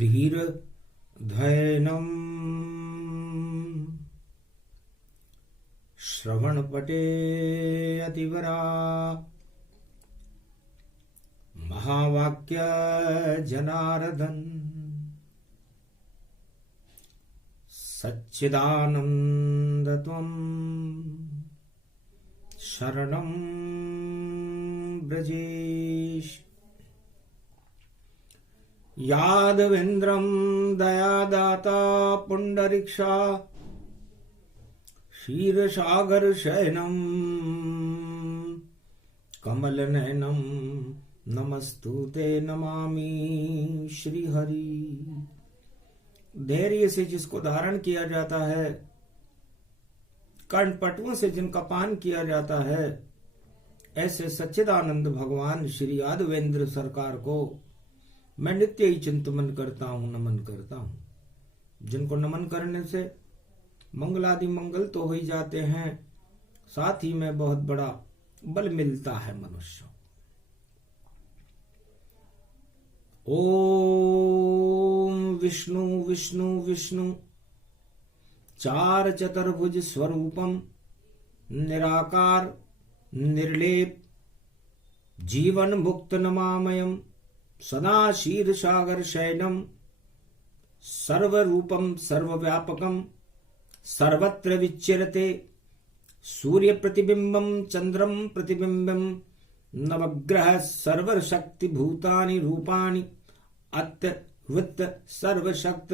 धीर धैनम श्रवणपटे अतिवरा महावाक्य जनार्दन सच्चिदानंद त्वं शरणं ब्रजेश। यादवेन्द्रं दयादाता पुंडरीक्षा क्षीरसागर शयनं कमलनयनं नमस्तुते नमामि श्रीहरि। धैर्य से जिसको धारण किया जाता है, कर्णपटुओं से जिनका पान किया जाता है, ऐसे सच्चिदानंद भगवान श्री यादवेंद्र सरकार को मैं नित्य ही चिंतन करता हूं, नमन करता हूं। जिनको नमन करने से मंगलादि मंगल तो हो ही जाते हैं, साथ ही में बहुत बड़ा बल मिलता है मनुष्य। ओम विष्णु विष्णु विष्णु चार चतुर्भुज स्वरूपम निराकार निर्लेप जीवन मुक्त नमामयम सदा क्षीरसागर शयनम सर्वरूपम सर्वव्यापकम सर्वत्र विच्यरते सूर्य प्रतिबिंबम चंद्रम प्रतिबिंबम नवग्रह सर्वशक्ति भूतानि रूपाणि अत्यवृत्त सर्वशक्त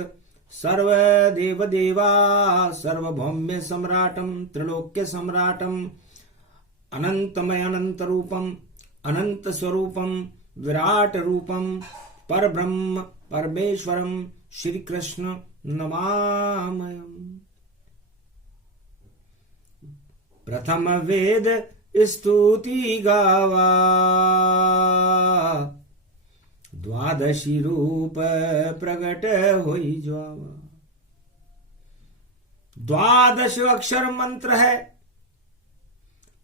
सर्वदेव देवा सर्वभौम्य सम्राटम त्रिलोक्य सम्राटम अनंतमय अनंत रूपम अनंत स्वरूपम विराट रूपम परब्रह्म परमेश्वरम श्री कृष्ण नमामयम्। प्रथम वेद स्तुति गावा द्वादशी रूप प्रगट होई जावा। द्वादश अक्षर मंत्र है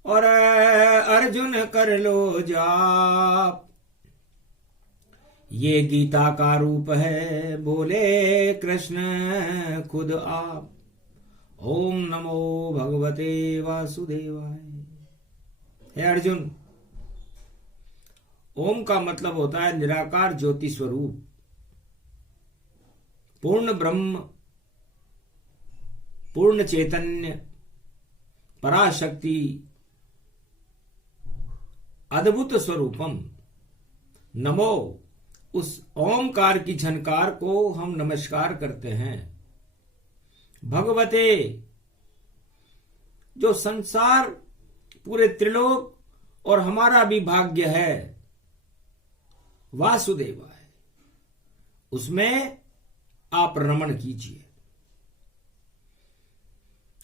और अर्जुन कर लो जाप। ये गीता का रूप है बोले कृष्ण खुद आप। ओम नमो भगवते वासुदेवाय। हे अर्जुन, ओम का मतलब होता है निराकार ज्योति स्वरूप, पूर्ण ब्रह्म, पूर्ण चैतन्य, पराशक्ति, अद्भुत स्वरूपम। नमो, उस ओमकार की झनकार को हम नमस्कार करते हैं। भगवते, जो संसार पूरे त्रिलोक और हमारा भी भाग्य है, वासुदेवाय, उसमें आप रमण कीजिए।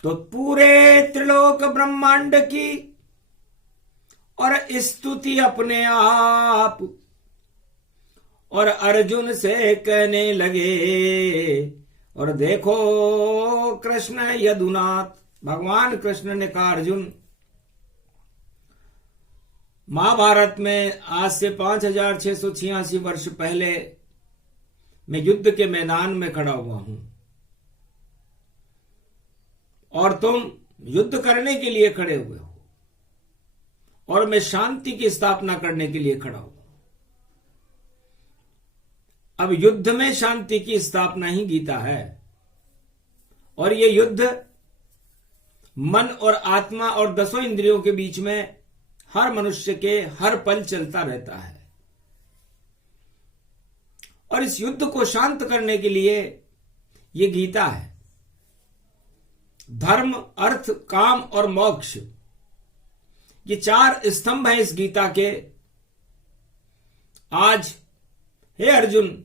तो पूरे त्रिलोक ब्रह्मांड की और स्तुति अपने आप। और अर्जुन से कहने लगे, और देखो कृष्ण यदुनाथ, भगवान कृष्ण ने कहा अर्जुन, महाभारत में आज से 5686 वर्ष पहले मैं युद्ध के मैदान में खड़ा हुआ हूं और तुम युद्ध करने के लिए खड़े हुए हो और मैं शांति की स्थापना करने के लिए खड़ा हूं। अब युद्ध में शांति की स्थापना ही गीता है, और ये युद्ध मन और आत्मा और 10 इंद्रियों के बीच में हर मनुष्य के हर पल चलता रहता है। और इस युद्ध को शांत करने के लिए ये गीता है। धर्म, अर्थ, काम और मोक्ष, ये 4 स्तंभ हैं इस गीता के। आज हे अर्जुन,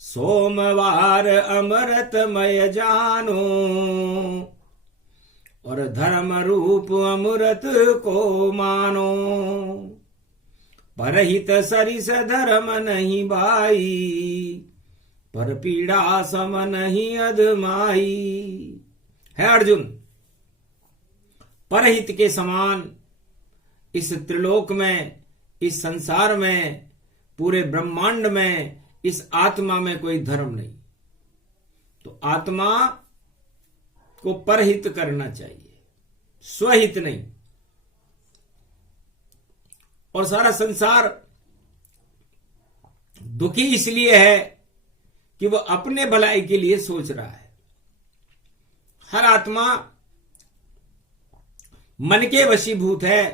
सोमवार अमृतमय जानो और धर्म रूप अमृत को मानो। परहित सरिस धर्म नहीं भाई, पर पीड़ा सम नहीं अधमाई। है अर्जुन, परहित के समान इस त्रिलोक में, इस संसार में, पूरे ब्रह्मांड में इस आत्मा में कोई धर्म नहीं। तो आत्मा को परहित करना चाहिए, स्वहित नहीं। और सारा संसार दुखी इसलिए है कि वो अपने भलाई के लिए सोच रहा है। हर आत्मा मन के वशीभूत है,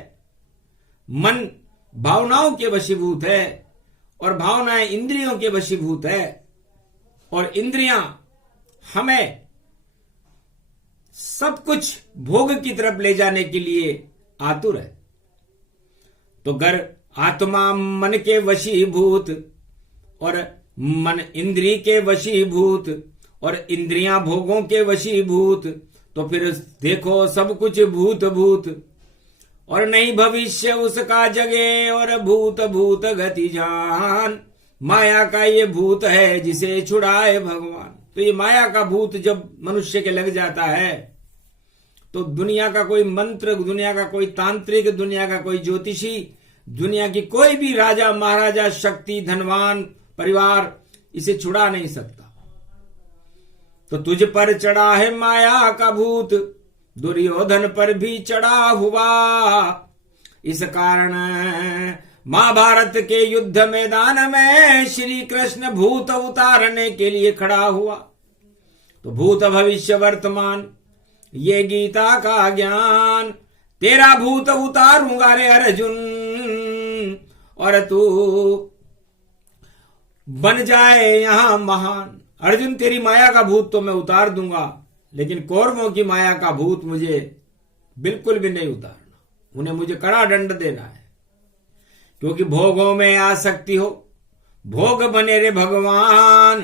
मन भावनाओं के वशीभूत है, और भावनाएं इंद्रियों के वशीभूत है, और इंद्रियां हमें सब कुछ भोग की तरफ ले जाने के लिए आतुर है। तो अगर आत्मा मन के वशीभूत और मन इंद्रिय के वशीभूत और इंद्रियां भोगों के वशीभूत, तो फिर देखो सब कुछ भूत भूत और नहीं भविष्य उसका जगे, और भूत भूत गति जान। माया का ये भूत है जिसे छुड़ाए भगवान। तो ये माया का भूत जब मनुष्य के लग जाता है तो दुनिया का कोई मंत्र, दुनिया का कोई तांत्रिक, दुनिया का कोई ज्योतिषी, दुनिया की कोई भी राजा महाराजा, शक्ति, धनवान, परिवार इसे छुड़ा नहीं सकता। तो तुझ पर चढ़ा है माया का भूत, दुर्योधन पर भी चढ़ा हुआ। इस कारण महाभारत के युद्ध मैदान में श्री कृष्ण भूत उतारने के लिए खड़ा हुआ। तो भूत भविष्य वर्तमान ये गीता का ज्ञान, तेरा भूत उतारूंगा रे अर्जुन, और तू बन जाए यहां महान। अर्जुन तेरी माया का भूत तो मैं उतार दूंगा, लेकिन कौरवों की माया का भूत मुझे बिल्कुल भी नहीं उतारना, उन्हें मुझे कड़ा दंड देना है। क्योंकि भोगों में आसक्ति हो, भोग बने रे भगवान,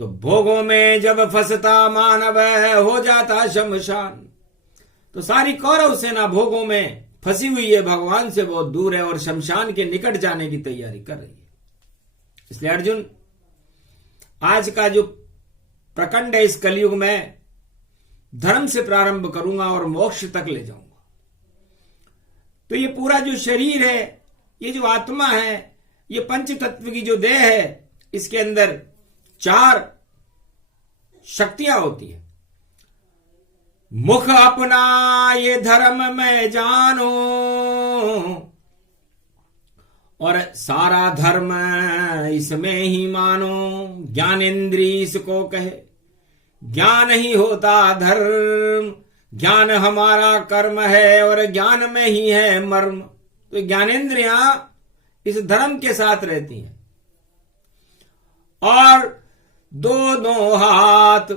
तो भोगों में जब फंसता मानव हो जाता शमशान। तो सारी कौरव सेना भोगों में फंसी हुई है, भगवान से बहुत दूर है और शमशान के निकट जाने की तैयारी कर रही है। इसलिए अर्जुन, आज का जो प्रकंड है इस कलयुग में धर्म से प्रारंभ करूंगा और मोक्ष तक ले जाऊंगा। तो ये पूरा जो शरीर है, ये जो आत्मा है, ये पंच तत्व की जो देह है, इसके अंदर 4 शक्तियां होती है। मुख अपना ये धर्म में जानो, और सारा धर्म इसमें ही मानो। ज्ञानेंद्रिय इसको कहे, ज्ञान ही होता धर्म, ज्ञान हमारा कर्म है और ज्ञान में ही है मर्म। तो ज्ञानेंद्रियां इस धर्म के साथ रहती हैं। और दोनों हाथ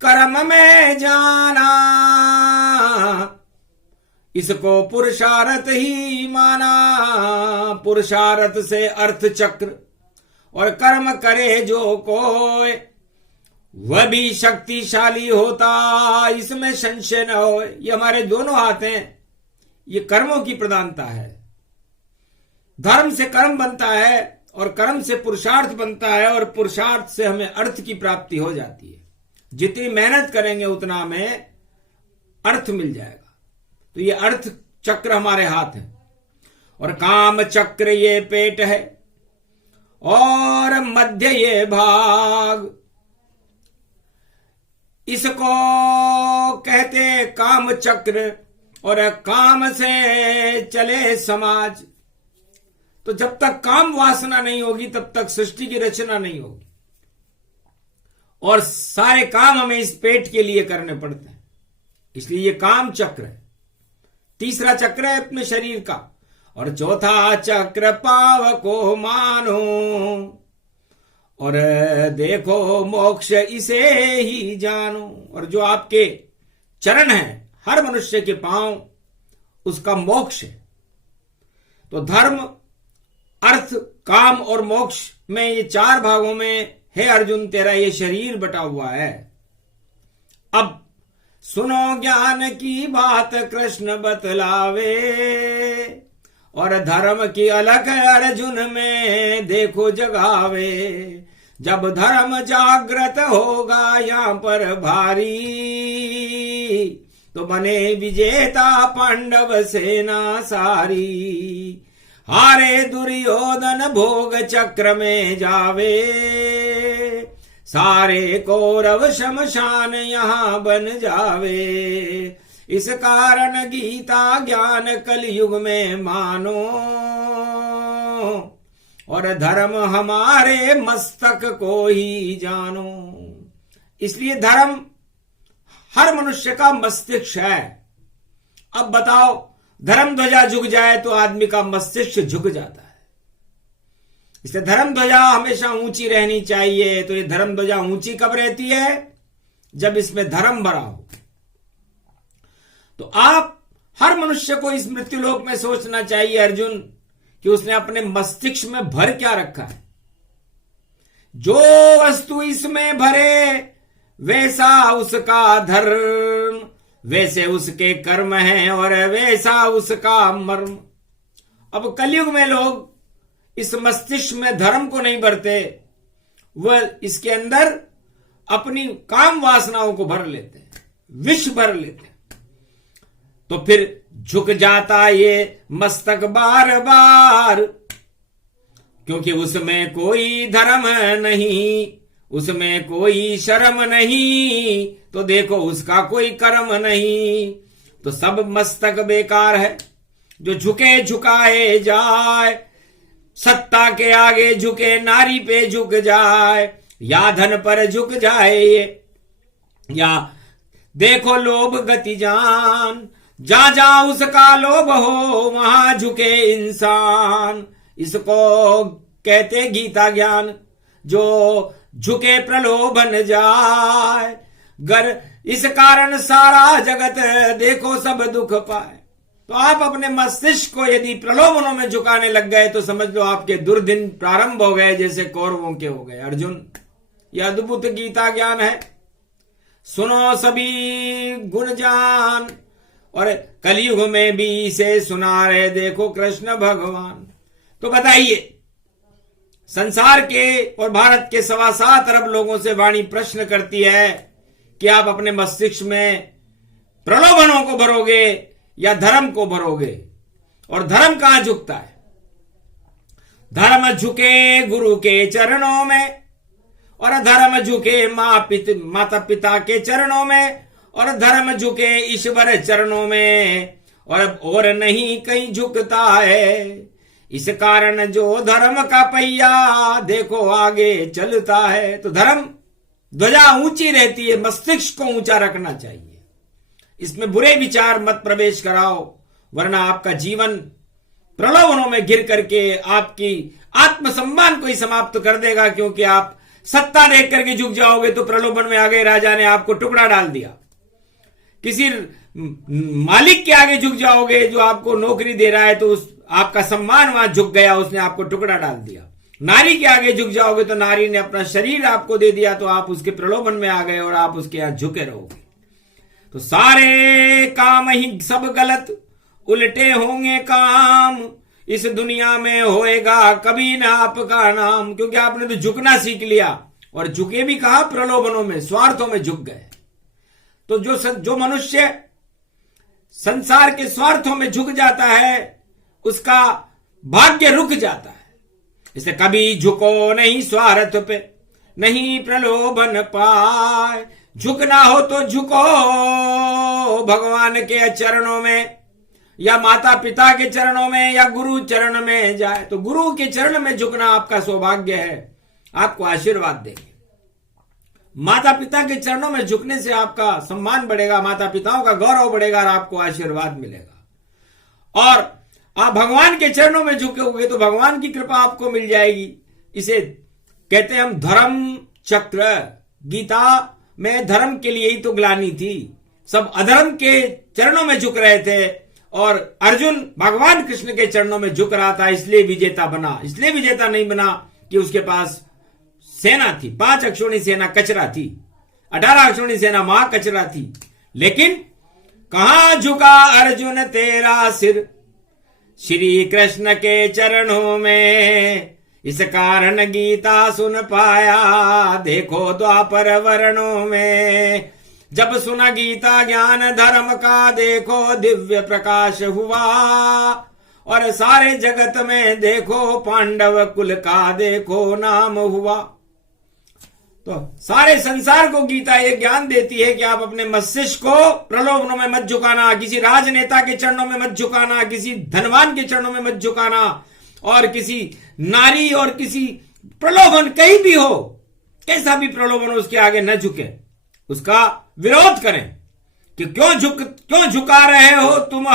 कर्म में जाना, इसको पुरुषार्थ ही माना। पुरुषार्थ से अर्थ चक्र, और कर्म करे जो कोई वह भी शक्तिशाली होता, इसमें संशय न हो। ये हमारे दोनों हाथ हैं, ये कर्मों की प्रधानता है। धर्म से कर्म बनता है और कर्म से पुरुषार्थ बनता है, और पुरुषार्थ से हमें अर्थ की प्राप्ति हो जाती है। जितनी मेहनत करेंगे उतना हमें अर्थ मिल जाएगा। तो ये अर्थ चक्र हमारे हाथ है, और काम चक्र ये पेट है, और मध्य ये भाग, इसको कहते काम चक्र। और काम से चले समाज। तो जब तक काम वासना नहीं होगी तब तक सृष्टि की रचना नहीं होगी, और सारे काम हमें इस पेट के लिए करने पड़ते हैं। इसलिए ये काम चक्र है। तीसरा चक्र है अपने शरीर का, और चौथा चक्र पाव को मानो, और देखो मोक्ष इसे ही जानो। और जो आपके चरण है, हर मनुष्य के पांव, उसका मोक्ष है। तो धर्म, अर्थ, काम और मोक्ष में ये 4 भागों में है अर्जुन तेरा ये शरीर बटा हुआ है। अब सुनो ज्ञान की बात कृष्ण बतलावे, और धर्म की अलग अर्जुन में देखो जगावे। जब धर्म जागृत होगा यहां पर भारी, तो बने विजेता पांडव सेना सारी। हारे दुर्योधन भोग चक्र में जावे, सारे कौरव शमशान यहाँ बन जावे। इस कारण गीता ज्ञान कलयुग में मानो, और धर्म हमारे मस्तक को ही जानो। इसलिए धर्म हर मनुष्य का मस्तिष्क है। अब बताओ, धर्म ध्वजा झुक जाए तो आदमी का मस्तिष्क झुक जाता है। इसलिए धर्म ध्वजा हमेशा ऊंची रहनी चाहिए। तो ये धर्म ध्वजा ऊंची कब रहती है? जब इसमें धर्म भरा हो। तो आप हर मनुष्य को इस मृत्युलोक में सोचना चाहिए अर्जुन, कि उसने अपने मस्तिष्क में भर क्या रखा है। जो वस्तु इसमें भरे वैसा उसका धर्म, वैसे उसके कर्म हैं और वैसा उसका मर्म। अब कलयुग में लोग इस मस्तिष्क में धर्म को नहीं भरते, वह इसके अंदर अपनी काम वासनाओं को भर लेते हैं, विष भर लेते हैं। तो फिर झुक जाता ये मस्तक बार बार, क्योंकि उसमें कोई धर्म नहीं, उसमें कोई शर्म नहीं। तो देखो उसका कोई कर्म नहीं। तो सब मस्तक बेकार है जो झुके झुकाए जाए। सत्ता के आगे झुके नारी पे झुक जाए, या धन पर झुक जाए, या देखो लोभ गति जान, जा जा उसका लोभ हो वहां झुके इंसान। इसको कहते गीता ज्ञान, जो झुके प्रलोभन जाए। गर इस कारण सारा जगत देखो सब दुख पाए। तो आप अपने मस्तिष्क को यदि प्रलोभनों में झुकाने लग गए तो समझ लो आपके दुर्दिन प्रारंभ हो गए, जैसे कौरवों के हो गए। अर्जुन, यह अद्भुत गीता ज्ञान है, सुनो सभी गुण जान। और कलयुग में भी इसे सुना रहे देखो कृष्ण भगवान। तो बताइए, संसार के और भारत के 7.25 अरब लोगों से वाणी प्रश्न करती है कि आप अपने मस्तिष्क में प्रलोभनों को भरोगे या धर्म को भरोगे। और धर्म कहां झुकता है? धर्म झुके गुरु के चरणों में, और धर्म झुके माता पिता के चरणों में, और धर्म झुके ईश्वर चरणों में, और नहीं कहीं झुकता है। इस कारण जो धर्म का पहिया देखो आगे चलता है। तो धर्म ध्वजा ऊंची रहती है, मस्तिष्क को ऊंचा रखना चाहिए। इसमें बुरे विचार मत प्रवेश कराओ, वरना आपका जीवन प्रलोभनों में गिर करके आपकी आत्मसम्मान को ही समाप्त कर देगा। क्योंकि आप सत्ता देख करके झुक जाओगे तो प्रलोभन में आ गए, राजा ने आपको टुकड़ा डाल दिया। किसी मालिक के आगे झुक जाओगे जो आपको नौकरी दे रहा है, तो उस आपका सम्मान वहां झुक गया, उसने आपको टुकड़ा डाल दिया। नारी के आगे झुक जाओगे तो नारी ने अपना शरीर आपको दे दिया, तो आप उसके प्रलोभन में आ गए और आप उसके यहां झुके रहोगे। तो सारे काम ही सब गलत, उल्टे होंगे काम, इस दुनिया में होएगा कभी ना आपका नाम। क्योंकि आपने तो झुकना सीख लिया, और झुके भी कहा प्रलोभनों में, स्वार्थों में झुक गए। तो जो मनुष्य संसार के स्वार्थों में झुक जाता है उसका भाग्य रुक जाता है। इसलिए कभी झुको नहीं स्वार्थ पे, नहीं प्रलोभन पाए। झुकना हो तो झुको भगवान के चरणों में, या माता पिता के चरणों में, या गुरु चरण में जाए। तो गुरु के चरण में झुकना आपका सौभाग्य है, आपको आशीर्वाद देंगे। माता पिता के चरणों में झुकने से आपका सम्मान बढ़ेगा, माता पिताओं का गौरव बढ़ेगा और आपको आशीर्वाद मिलेगा। और आप भगवान के चरणों में झुकोगे तो भगवान की कृपा आपको मिल जाएगी। इसे कहते हैं हम धर्म चक्र। गीता में धर्म के लिए ही तो ग्लानि थी, सब अधर्म के चरणों में झुक रहे थे, और अर्जुन भगवान कृष्ण के चरणों में झुक रहा था, इसलिए विजेता बना। इसलिए विजेता नहीं बना कि उसके पास सेना थी, 5 अक्षौणी सेना कचरा थी, 18 अक्षौणी सेना महा कचरा थी। लेकिन कहां झुका अर्जुन तेरा सिर? श्री कृष्ण के चरणों में। इस कारण गीता सुन पाया देखो द्वापर वर्णों में। जब सुना गीता ज्ञान धर्म का देखो दिव्य प्रकाश हुआ, और सारे जगत में देखो पांडव कुल का देखो नाम हुआ। तो सारे संसार को गीता ये ज्ञान देती है कि आप अपने मस्तिष्क को प्रलोभनों में मत झुकाना, किसी राजनेता के चरणों में मत झुकाना, किसी धनवान के चरणों में मत झुकाना, और किसी नारी और किसी प्रलोभन कहीं भी हो, कैसा भी प्रलोभन उसके आगे न झुके, उसका विरोध करें कि क्यों झुका रहे हो तुम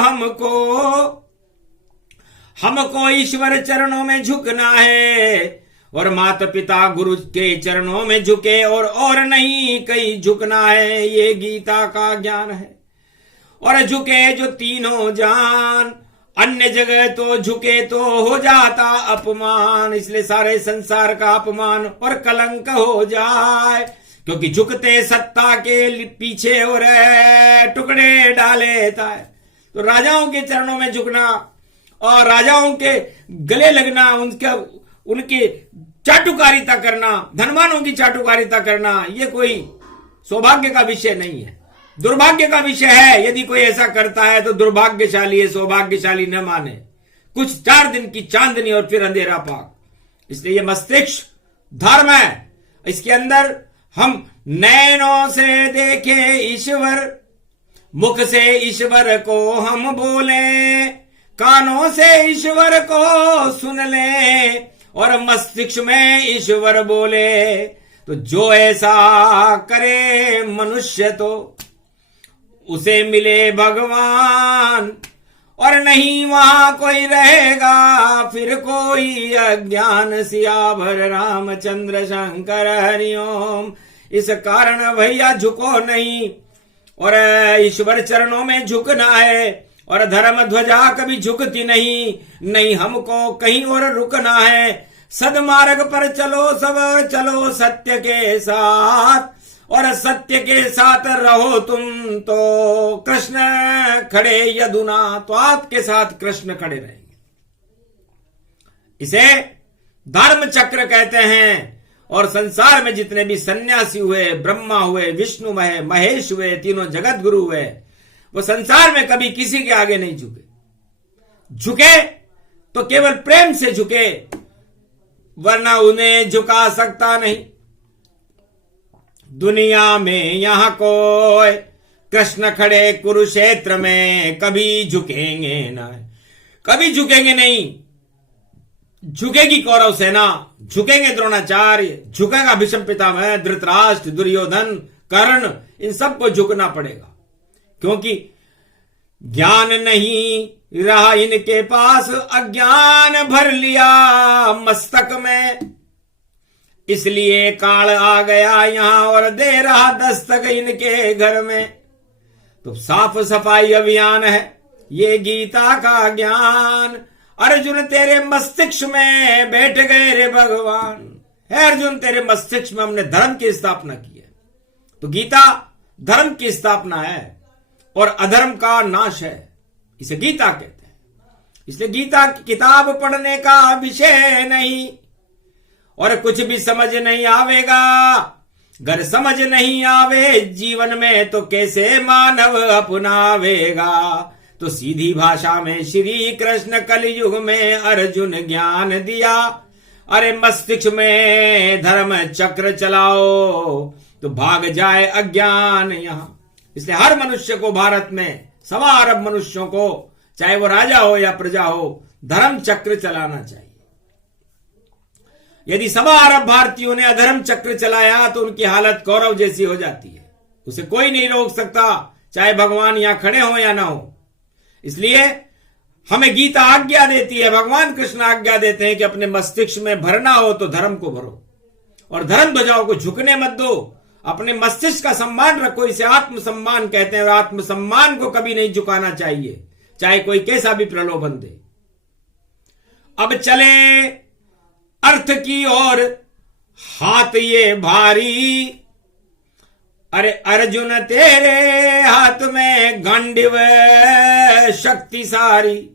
हमको ईश्वर चरणों में झुकना है, और माता पिता गुरु के चरणों में झुके और नहीं कहीं झुकना है। ये गीता का ज्ञान है। और झुके जो तीनों जान, अन्य जगह तो झुके तो हो जाता अपमान, इसलिए सारे संसार का अपमान और कलंक हो जाए, क्योंकि झुकते सत्ता के पीछे और टुकड़े डाले था। तो राजाओं के चरणों में झुकना और राजाओं के गले लगना, उनके चाटुकारिता करना, धनवानों की चाटुकारिता करना, ये कोई सौभाग्य का विषय नहीं है, दुर्भाग्य का विषय है। यदि कोई ऐसा करता है तो दुर्भाग्यशाली है, सौभाग्यशाली न माने। कुछ 4 दिन की चांदनी और फिर अंधेरा पाक। इसलिए ये मस्तिष्क धर्म है, इसके अंदर हम नैनों से देखे ईश्वर, मुख से ईश्वर को हम बोले, कानों से ईश्वर को सुन ले, और मस्तिष्क में ईश्वर बोले। तो जो ऐसा करे मनुष्य तो उसे मिले भगवान, और नहीं वहां कोई रहेगा फिर कोई अज्ञान। सियावर रामचंद्र शंकर हरिओम। इस कारण भैया झुको नहीं, और ईश्वर चरणों में झुकना है, और धर्म ध्वजा कभी झुकती नहीं हमको कहीं और रुकना है। सदमार्ग पर चलो सब चलो सत्य के साथ, और सत्य के साथ रहो तुम तो कृष्ण खड़े यदुना, तो आपके साथ कृष्ण खड़े रहेंगे। इसे धर्म चक्र कहते हैं। और संसार में जितने भी सन्यासी हुए, ब्रह्मा हुए, विष्णु हुए, महेश हुए, तीनों जगत गुरु हुए, वो संसार में कभी किसी के आगे नहीं झुके तो केवल प्रेम से झुके, वरना उन्हें झुका सकता नहीं। दुनिया में यहां कोई कृष्ण खड़े कुरुक्षेत्र में कभी झुकेंगे ना, कभी झुकेंगे नहीं। झुकेगी कौरव सेना, झुकेंगे द्रोणाचार्य, झुकेगा भीष्म पितामह, धृतराष्ट्र, दुर्योधन, कर्ण, इन सबको झुकना पड़ेगा, क्योंकि ज्ञान नहीं रहा इनके पास, अज्ञान भर लिया मस्तक में, इसलिए काल आ गया यहां और दे रहा दस्तक इनके घर में। तो साफ सफाई अभियान है ये गीता का ज्ञान। अर्जुन तेरे मस्तिष्क में बैठ गए रे भगवान। है अर्जुन, तेरे मस्तिष्क में हमने धर्म की स्थापना की है। तो गीता धर्म की स्थापना है और अधर्म का नाश है, इसे गीता कहते हैं। इसलिए गीता की किताब पढ़ने का विषय नहीं, और कुछ भी समझ नहीं आवेगा। अगर समझ नहीं आवे जीवन में तो कैसे मानव अपनावेगा। तो सीधी भाषा में श्री कृष्ण कलयुग में अर्जुन ज्ञान दिया, अरे मस्तिष्क में धर्म चक्र चलाओ तो भाग जाए अज्ञान यहां। इसलिए हर मनुष्य को, भारत में 1.25 अरब मनुष्यों को, चाहे वो राजा हो या प्रजा हो, धर्म चक्र चलाना चाहिए। यदि 1.25 अरब भारतीयों ने अधर्म चक्र चलाया तो उनकी हालत कौरव जैसी हो जाती है। उसे कोई नहीं रोक सकता, चाहे भगवान यहां खड़े हो या ना हो। इसलिए हमें गीता आज्ञा देती है, भगवान कृष्ण आज्ञा देते हैं कि अपने मस्तिष्क में भरना हो तो धर्म को भरो, और धर्म ध्वजाओं को झुकने मत दो। अपने मस्तिष्क का सम्मान रखो, इसे आत्मसम्मान कहते हैं। और आत्मसम्मान को कभी नहीं झुकाना चाहिए, चाहे कोई कैसा भी प्रलोभन दे। अब चले अर्थ की ओर, हाथ ये भारी, अरे अर्जुन तेरे हाथ में गांडीव शक्ति सारी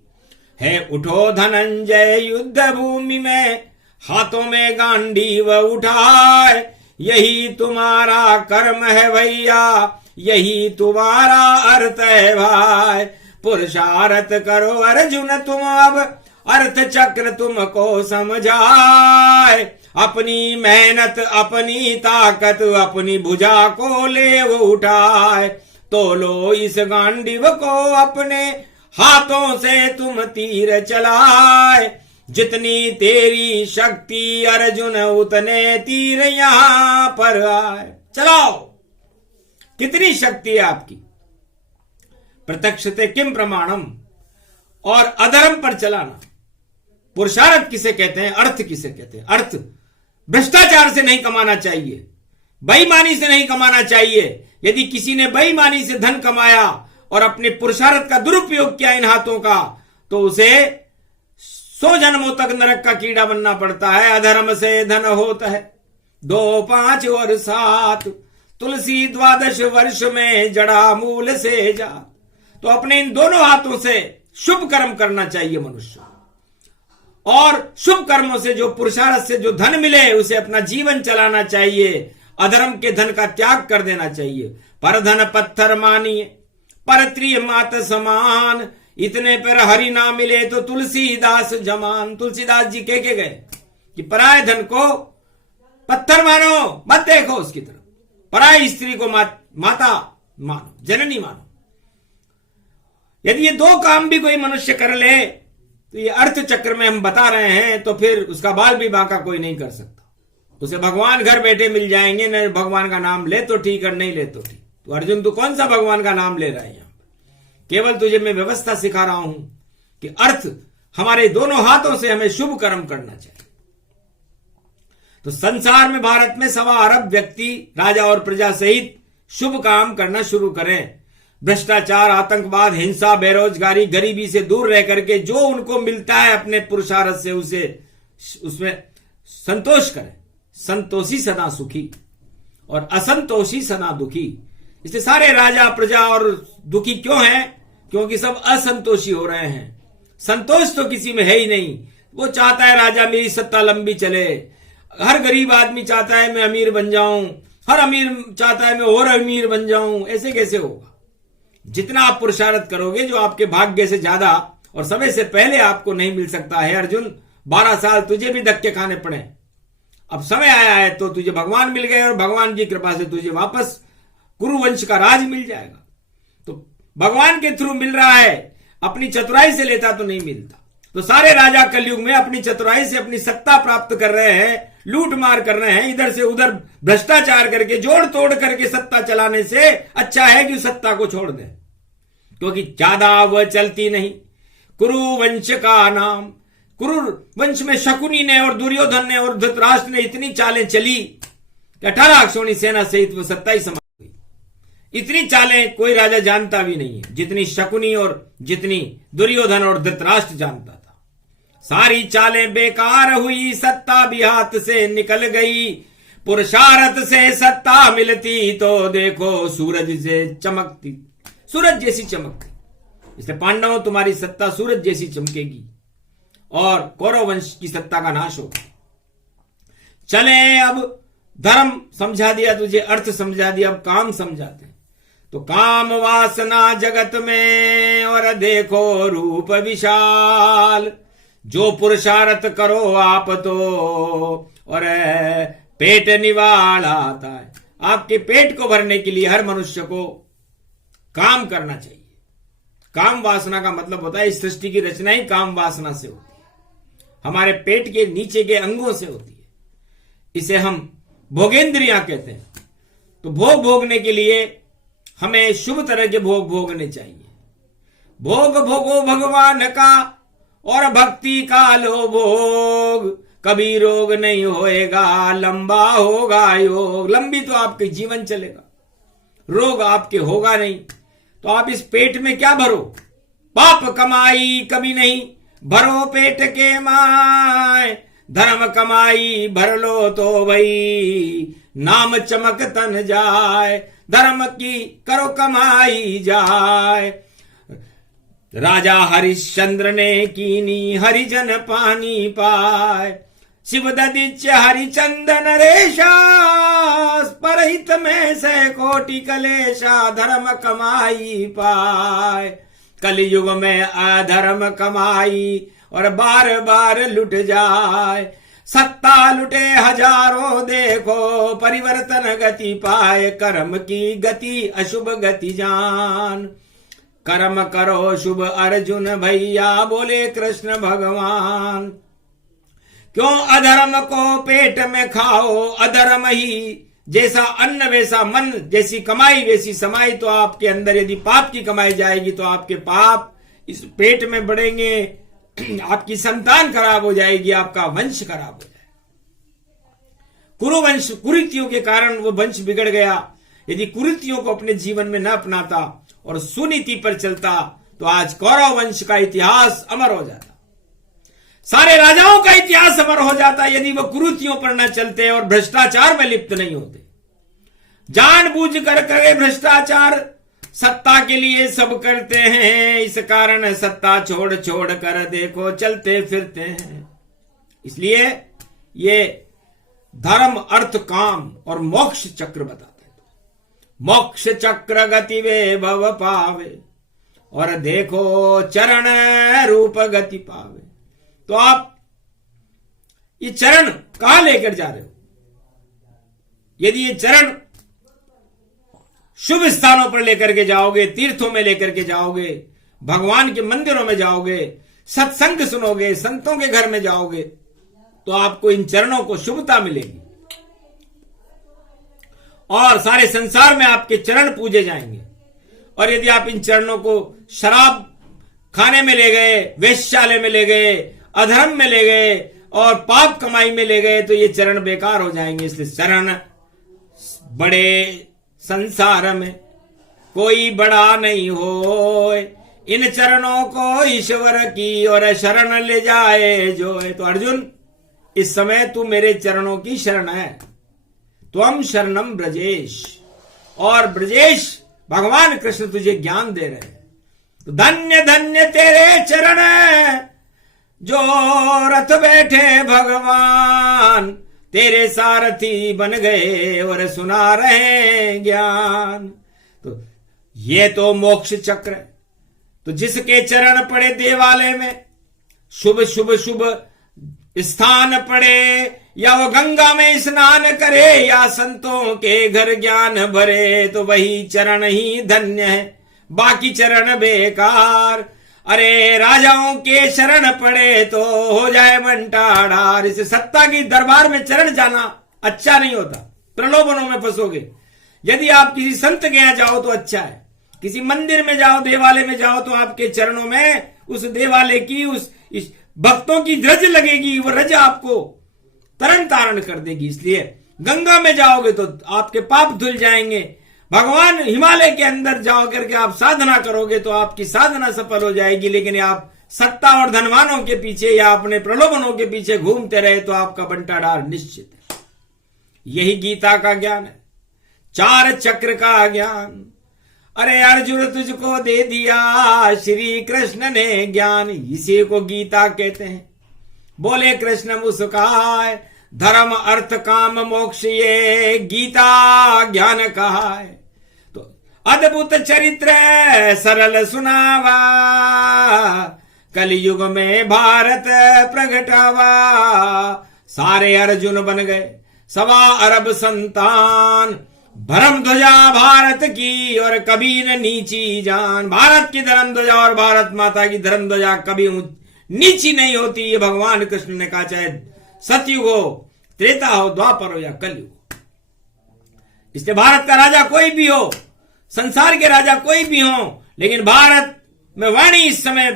है। उठो धनंजय युद्ध भूमि में, हाथों में गांडीव उठाए। यही तुम्हारा कर्म है भैया, यही तुम्हारा अर्थ है भाई। पुरुषार्थ करो अर्जुन तुम अब अर्थ चक्र तुमको समझाए। अपनी मेहनत अपनी ताकत अपनी भुजा को ले उठाए। तो लो इस गांडीव को अपने हाथों से तुम तीर चलाए। जितनी तेरी शक्ति अर्जुन उतने तीर यहां पर आए। चलाओ, कितनी शक्ति है आपकी। प्रत्यक्षते किम प्रमाणम, और अधर्म पर चलाना। पुरुषार्थ किसे कहते हैं, अर्थ किसे कहते हैं। अर्थ भ्रष्टाचार से नहीं कमाना चाहिए, बेईमानी से नहीं कमाना चाहिए। यदि किसी ने बेईमानी से धन कमाया और अपने पुरुषार्थ का दुरुपयोग किया इन हाथों का, तो उसे 100 जन्मों तक नरक का कीड़ा बनना पड़ता है। अधर्म से धन होता है 2, 5 और 7, तुलसी 12 वर्ष में जड़ा मूल से जा। तो अपने इन दोनों हाथों से शुभ कर्म करना चाहिए मनुष्य, और शुभ कर्मों से जो पुरुषार्थ से जो धन मिले उसे अपना जीवन चलाना चाहिए। अधर्म के धन का त्याग कर देना चाहिए। पर धन पत्थर मानिए परत्रिय मात समान, इतने पर हरि ना मिले तो तुलसीदास जमान। तुलसीदास जी कह के गए कि पराय धन को पत्थर मानो, मत देखो उसकी तरफ। पराई स्त्री को माता मानो, जननी मानो। यदि ये 2 काम भी कोई मनुष्य कर ले, तो ये अर्थ चक्र में हम बता रहे हैं, तो फिर उसका बाल भी बांका कोई नहीं कर सकता। उसे भगवान घर बैठे मिल जाएंगे। न भगवान का नाम ले तो ठीक और नहीं ले तो ठीक। तो अर्जुन तू कौन सा भगवान का नाम ले रहा है? यहां केवल तुझे मैं व्यवस्था सिखा रहा हूं कि अर्थ हमारे दोनों हाथों से हमें शुभ कर्म करना चाहिए। तो संसार में भारत में 1.25 अरब व्यक्ति राजा और प्रजा सहित शुभ काम करना शुरू करें। भ्रष्टाचार, आतंकवाद, हिंसा, बेरोजगारी, गरीबी से दूर रह करके जो उनको मिलता है अपने पुरुषार्थ से उसे उसमें संतोष करें। संतोषी सदा सुखी और असंतोषी सदा दुखी। इसलिए सारे राजा प्रजा और दुखी क्यों हैं? क्योंकि सब असंतोषी हो रहे हैं। संतोष तो किसी में है ही नहीं। वो चाहता है राजा मेरी सत्ता लंबी चले, हर गरीब आदमी चाहता है मैं अमीर बन जाऊं, हर अमीर चाहता है मैं और अमीर बन जाऊं। ऐसे कैसे होगा? जितना आप पुरुषार्थ करोगे, जो आपके भाग्य से ज्यादा और समय से पहले आपको नहीं मिल सकता है। अर्जुन 12 साल तुझे भी धक्के खाने पड़े, अब समय आया है तो तुझे भगवान मिल गए और भगवान की कृपा से तुझे वापस कुरुवंश का राज मिल जाएगा। तो भगवान के थ्रू मिल रहा है, अपनी चतुराई से लेता तो नहीं मिलता। तो सारे राजा कलयुग में अपनी चतुराई से अपनी सत्ता प्राप्त कर रहे हैं, लूट मार कर रहे हैं, इधर से उधर भ्रष्टाचार करके जोड़ तोड़ करके सत्ता चलाने से अच्छा है कि सत्ता को छोड़ दें, क्योंकि ज्यादा वह चलती नहीं। कुरुवंश का नाम, कुरु वंश में शकुनी ने और दुर्योधन ने और धृतराष्ट्र ने इतनी चालें चली कि 18 अक्षौणी सेना सहित वो सत्ता ही समाप्त हुई। इतनी चालें कोई राजा जानता भी नहीं है जितनी शकुनी और जितनी दुर्योधन और धृतराष्ट्र जानता था। सारी चालें बेकार हुई, सत्ता भी हाथ से निकल गई। पुरुषार्थ से सत्ता मिलती तो देखो सूरज से चमकती, सूरज जैसी चमकती। इसलिए पांडवों तुम्हारी सत्ता सूरज जैसी चमकेगी और कौरव वंश की सत्ता का नाश होगा। चले, अब धर्म समझा दिया तुझे, अर्थ समझा दिया, अब काम समझाते हैं। तो काम वासना जगत में और देखो रूप विशाल। जो पुरुषार्थ करो आप तो और पेट निवाल आता है। आपके पेट को भरने के लिए हर मनुष्य को काम करना चाहिए। काम वासना का मतलब होता है इस सृष्टि की रचना ही काम वासना से होती है, हमारे पेट के नीचे के अंगों से होती है। इसे हम भोगेंद्रियां कहते हैं। तो भोग भोगने के लिए हमें शुभ तरह के भोग भोगने चाहिए। भोग भोगो भगवान का और भक्ति का लो भोग, कभी रोग नहीं होएगा, लंबा होगा योग। लंबी तो आपके जीवन चलेगा, रोग आपके होगा नहीं। तो आप इस पेट में क्या भरो? पाप कमाई कभी नहीं भरो पेट के माय। धर्म कमाई भर लो तो भाई नाम चमक तन जाए। धर्म की करो कमाई जाए। राजा हरिश्चंद्र ने कीनी हरिजन पानी पाए। शिव ददिच हरिचंदन रेशा, परहित में से कोटि कलेशा। धर्म कमाई पाए। कलयुग में अधर्म कमाई और बार बार लुट जाए। सत्ता लुटे हजारों देखो परिवर्तन गति पाए। कर्म की गति अशुभ गति जान। कर्म करो शुभ अर्जुन भैया बोले कृष्ण भगवान। क्यों अधर्म को पेट में खाओ, अधर्म ही जैसा अन्न वैसा मन, जैसी कमाई वैसी समाई। तो आपके अंदर यदि पाप की कमाई जाएगी तो आपके पाप इस पेट में बढ़ेंगे, आपकी संतान खराब हो जाएगी, आपका वंश खराब हो जाएगा। कुरुवंश कुरीतियों के कारण वो वंश बिगड़ गया। यदि कुरीतियों को अपने जीवन में न अपनाता और सुनीति पर चलता तो आज कौरव वंश का इतिहास अमर हो जाता, सारे राजाओं का इतिहास अमर हो जाता यदि वो कुरीतियों पर न चलते और भ्रष्टाचार में लिप्त नहीं होते। जानबूझ कर करे भ्रष्टाचार, सत्ता के लिए सब करते हैं, इस कारण सत्ता छोड़ छोड़ कर देखो चलते फिरते हैं। इसलिए ये धर्म अर्थ काम और मोक्ष चक्र बताते हैं। मोक्ष चक्र गति वे भव पावे और देखो चरण रूप गति पावे। तो आप ये चरण कहां लेकर जा रहे हो? यदि ये चरण शुभ स्थानों पर लेकर के जाओगे, तीर्थों में लेकर के जाओगे, भगवान के मंदिरों में जाओगे, सत्संग सुनोगे, संतों के घर में जाओगे, तो आपको इन चरणों को शुभता मिलेगी और सारे संसार में आपके चरण पूजे जाएंगे। और यदि आप इन चरणों को शराब खाने में ले गए, वेश्यालय में ले गए, अधर्म में ले गए और पाप कमाई में ले गए तो ये चरण बेकार हो जाएंगे। इसलिए चरण बड़े संसार में कोई बड़ा नहीं हो, इन चरणों को ईश्वर की और शरण ले जाए जो है। तो अर्जुन इस समय तू मेरे चरणों की शरण है। त्वम शरणम ब्रजेश, और ब्रजेश भगवान कृष्ण तुझे ज्ञान दे रहे हैं। तो धन्य धन्य तेरे चरण जो रथ बैठे भगवान, तेरे सारथी बन गए और सुना रहे ज्ञान। तो ये तो मोक्ष चक्र है। तो जिसके चरण पड़े देवालय में, शुभ शुभ शुभ स्थान पड़े, या वो गंगा में स्नान करे या संतों के घर ज्ञान भरे, तो वही चरण ही धन्य है, बाकी चरण बेकार। अरे राजाओं के शरण पड़े तो हो जाए बंटाढार। इसे सत्ता की दरबार में चरण जाना अच्छा नहीं होता, प्रलोभनों में फंसोगे। यदि आप किसी संत के यहां जाओ तो अच्छा है, किसी मंदिर में जाओ, देवालय में जाओ, तो आपके चरणों में उस देवालय की उस भक्तों की रज लगेगी, वो रज आपको तरण तारण कर देगी। इसलिए गंगा में जाओगे तो आपके पाप धुल जाएंगे। भगवान हिमालय के अंदर जाओ करके आप साधना करोगे तो आपकी साधना सफल हो जाएगी। लेकिन आप सत्ता और धनवानों के पीछे या अपने प्रलोभनों के पीछे घूमते रहे तो आपका बंटाढार निश्चित है। यही गीता का ज्ञान है, चार चक्र का ज्ञान। अरे अर्जुन तुझको दे दिया श्री कृष्ण ने ज्ञान, इसी को गीता कहते हैं। बोले कृष्ण मुस्काए, धर्म अर्थ काम मोक्ष ये गीता ज्ञान कहा है। तो अद्भुत चरित्र सरल सुनावा, कलयुग में भारत प्रगटावा। सारे अर्जुन बन गए 1.25 अरब संतान, भरम ध्वजा भारत की और कभी न नीची जान। भारत की धर्म ध्वजा और भारत माता की धर्म ध्वजा कभी नीची नहीं होती। ये भगवान कृष्ण ने कहा, चाहे सतयुग हो, त्रेता हो, द्वापर हो या कलयुग। इसलिए भारत का राजा कोई भी हो, संसार के राजा कोई भी हो, लेकिन भारत में वाणी इस समय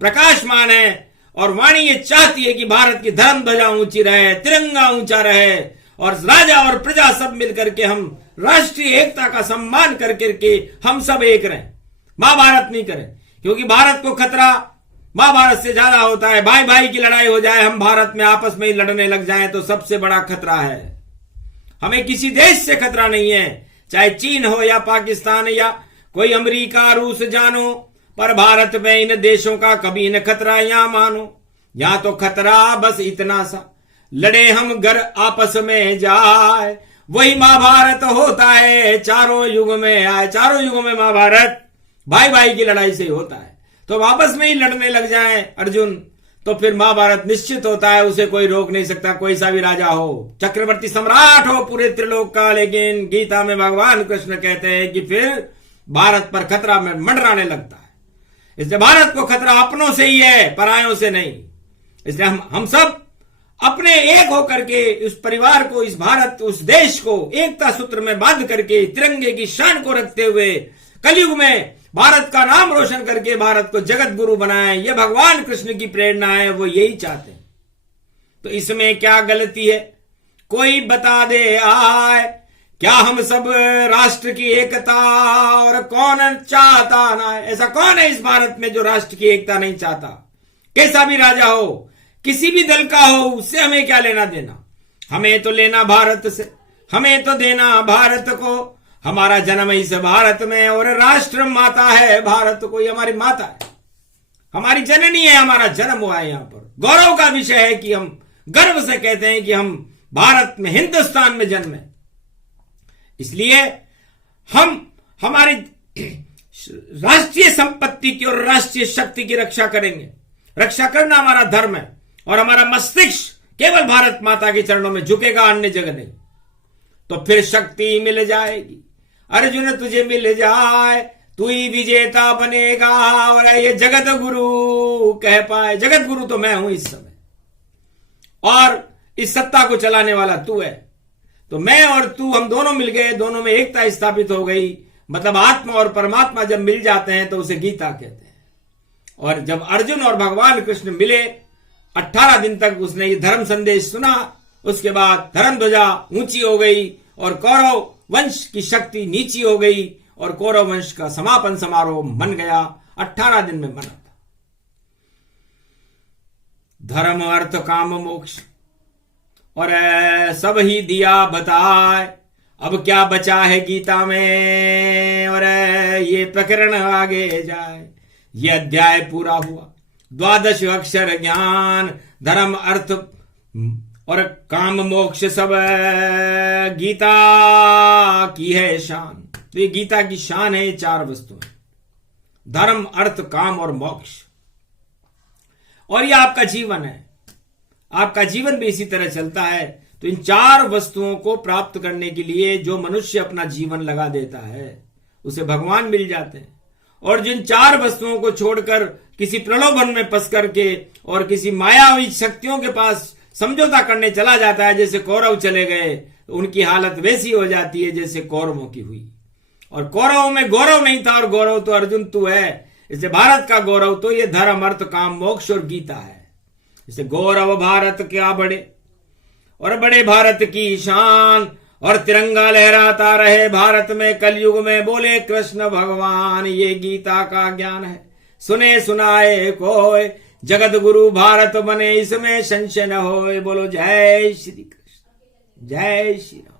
प्रकाशमान है और वाणी ये चाहती है कि भारत की धर्म ध्वजा ऊंची रहे, तिरंगा ऊंचा रहे और राजा और प्रजा सब मिलकर के हम राष्ट्रीय एकता का सम्मान करके हम सब एक रहें। महाभारत नहीं करें, क्योंकि भारत को खतरा महाभारत से ज्यादा होता है। भाई भाई की लड़ाई हो जाए, हम भारत में आपस में ही लड़ने लग जाएं तो सबसे बड़ा खतरा है। हमें किसी देश से खतरा नहीं है, चाहे चीन हो या पाकिस्तान या कोई अमेरिका रूस जानो, पर भारत में इन देशों का कभी न खतरा यहां मानो। यहां तो खतरा बस इतना सा, लड़े हम घर आपस में जाए, वही महाभारत होता है। चारों युग में आए, चारों युगों में महाभारत भाई भाई की लड़ाई से होता है। तो आपस में ही लड़ने लग जाएं अर्जुन, तो फिर महाभारत निश्चित होता है, उसे कोई रोक नहीं सकता, कोई सा भी राजा हो, चक्रवर्ती सम्राट हो पूरे त्रिलोक का। लेकिन गीता में भगवान कृष्ण कहते हैं कि फिर भारत पर खतरा में मंडराने लगता है। इसलिए भारत को खतरा अपनों से ही है, परायों से नहीं। इसलिए हम सब अपने एक होकर के इस परिवार को, इस भारत, उस देश को एकता सूत्र में बांध करके तिरंगे की शान को रखते हुए कलयुग में भारत का नाम रोशन करके भारत को जगत गुरु बनाए। यह भगवान कृष्ण की प्रेरणा है, वो यही चाहते हैं। तो इसमें क्या गलती है? कोई बता दे आए, क्या हम सब राष्ट्र की एकता और कौन चाहता ना है? ऐसा कौन है इस भारत में जो राष्ट्र की एकता नहीं चाहता? कैसा भी राजा हो, किसी भी दल का हो, उससे हमें क्या लेना देना? हमें तो लेना भारत से, हमें तो देना भारत को। हमारा जन्म इस भारत में और राष्ट्र माता है भारत, कोई हमारी माता है, हमारी जननी है, हमारा जन्म हुआ है। यहां पर गौरव का विषय है कि हम गर्व से कहते हैं कि हम भारत में, हिंदुस्तान में जन्मे। इसलिए हम हमारी राष्ट्रीय संपत्ति की और राष्ट्रीय शक्ति की रक्षा करेंगे। रक्षा करना हमारा धर्म है और हमारा मस्तिष्क केवल भारत माता के चरणों में झुकेगा, अन्य जगह नहीं। तो फिर शक्ति मिल जाएगी। अर्जुन तुझे मिल जाए, तू ही विजेता बनेगा और ये जगत गुरु कह पाए। जगत गुरु तो मैं हूं इस समय, और इस सत्ता को चलाने वाला तू है। तो मैं और तू, हम दोनों मिल गए, दोनों में एकता स्थापित हो गई। मतलब आत्मा और परमात्मा जब मिल जाते हैं तो उसे गीता कहते हैं। और जब अर्जुन और भगवान कृष्ण मिले, 18 दिन तक उसने ये धर्म संदेश सुना। उसके बाद धर्म ध्वजा ऊंची हो गई और कौरव वंश की शक्ति नीची हो गई और कौरव वंश का समापन समारोह मन गया। 18 दिन में मना था। धर्म अर्थ काम मोक्ष और सब ही दिया बताए। अब क्या बचा है गीता में, और ये प्रकरण आगे जाए। ये अध्याय पूरा हुआ। 12 अक्षर ज्ञान, धर्म अर्थ और काम मोक्ष सब गीता की है शान। तो ये गीता की शान है। 4 वस्तुएं, धर्म अर्थ काम और मोक्ष। और ये आपका जीवन है। आपका जीवन भी इसी तरह चलता है। तो इन 4 वस्तुओं को प्राप्त करने के लिए जो मनुष्य अपना जीवन लगा देता है, उसे भगवान मिल जाते हैं। और जिन 4 वस्तुओं को छोड़कर किसी प्रलोभन में फंस करके और किसी मायावी शक्तियों के पास समझौता करने चला जाता है, जैसे कौरव चले गए, तो उनकी हालत वैसी हो जाती है जैसे कौरवों की हुई। और कौरवों में गौरव नहीं था, और गौरव तो अर्जुन तू है। इसलिए भारत का गौरव तो ये धर्म अर्थ काम मोक्ष और गीता है। इसे गौरव भारत क्या बड़े, और बड़े भारत की शान, और तिरंगा लहराता रहे भारत में कलयुग में। बोले कृष्ण भगवान, ये गीता का ज्ञान है। सुने सुनाए कोई, जगत गुरु भारत बने, इसमें संशय न होए। बोलो जय श्री कृष्ण, जय श्री राम।